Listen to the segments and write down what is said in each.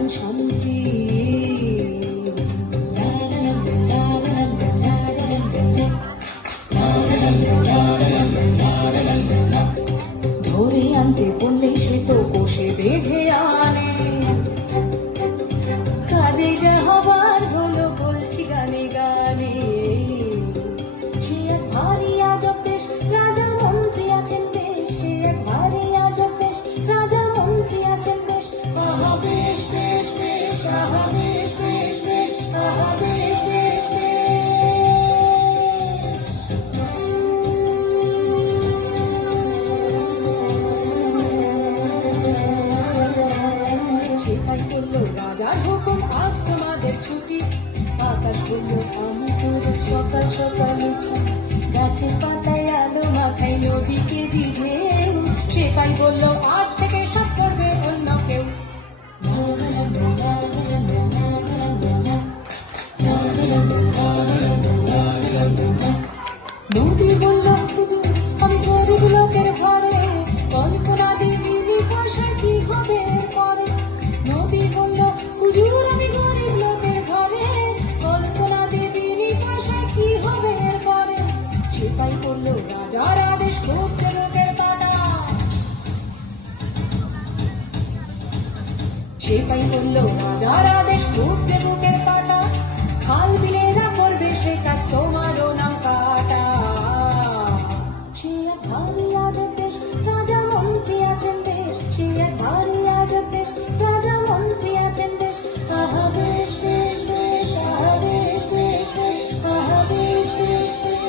প্রাণ সঞ্জীব। ধরে আনতে বললে সে তো কোষে বেঁধে আনে, কাজে যা হবার হলো বলছি গানে গানে। সে এক ভারী আজব দেশ, রাজা মন্ত্রী আছেন বেশ, সে এক ভারী আজব দেশ, রাজা মন্ত্রী আছেন বেশ। আহা বেশ বেশ বেশ, আহা বেশ বেশ বেশ, আহা বেশ বেশ বেশ। সেটাই করলো রাজার হুকুম, আজ তোমাদের ছুটি। আকাশ বলল আমি তোর সকাল সকাল উঠি, গাছের পাতায় আলো মাথায় নদীকে দিলে। সেটাই বলল আজ থেকে সব করবে অন্য কেউ। নদী বলল হুজুর আমি গরিব লোকের ঘরে, কল্পনা দিদি ভাষায় কি হবে পরে। নদী বলল হুজুর আমি গরিব লোকের ঘরে, কল্পনা দিদি ভাষায় কি হবে পরে। সেটাই করলো রাজার আদেশ, খুব লোকের পাটা। সেটাই করলো রাজার আদেশ, খুব বুকের পাটা। খাল বিলেরা করবে সে কাজ, তোমারও নাম কাটা। সে এক ভারী আজব দেশ, রাজা মন্ত্রী আছেন বেশ, সে এক ভারী আজব দেশ, রাজা মন্ত্রী আছেন বেশ। আহা বেশ বেশ বেশ, আহা বেশ বেশ বেশ, আহা বেশ বেশ বেশ।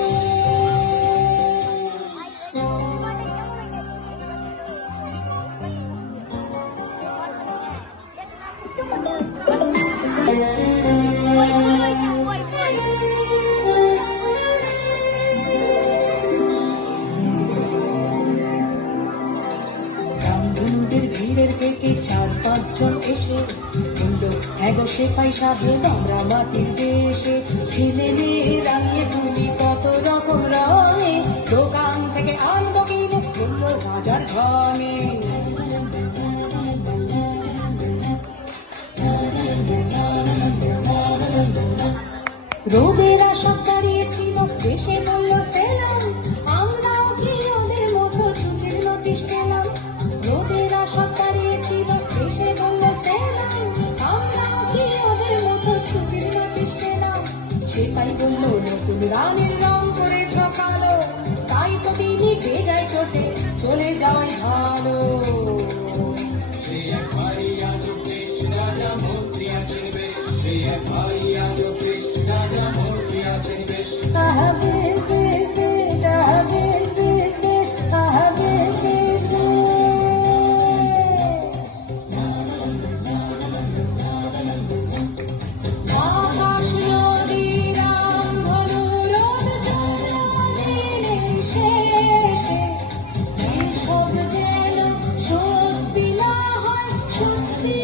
রামধনুদের ভিড়ের থেকে 4-5 জন এসে বলল হ্যাঁ গো সেপাই সাহেব আমরা মাটির দেশে। ছেলে মেয়ে রাঙিয়ে তুলি কত রকম রঙে, দোকান থেকে আনবো কিনে বলল রাজার ধনে। রোগেরা সব দাঁড়িয়েছিল দেশে বলল সেলাম, আমরাও কি ওদের মতো ছুটির নোটিশ পেলাম। রোগেরা সব দাঁড়িয়েছিল দেশে বলল সেলাম, আমরাও কি ওদের মতো ছুটির নোটিশ পেলাম। সেটাই বলল নতুন রানের রং করেছ কালো, তাই তো তিনি বেজায় চোটে চলে যাওয়াই ভালো। সে এক ভারী আজব দেশ, রাজা মন্ত্রী আছেন বেশ, সে এক ভারী আজব দেশ, রাজা মন্ত্রী আছেন বেশ। আহা বেশ বেশ বেশ, আহা বেশ বেশ বেশ, আহা বেশ বেশ বেশ। আকাশ নদী রামধনু রোদ জন্মদিনের শেষে, এসব যেন সত্যি না হয় সত্যি।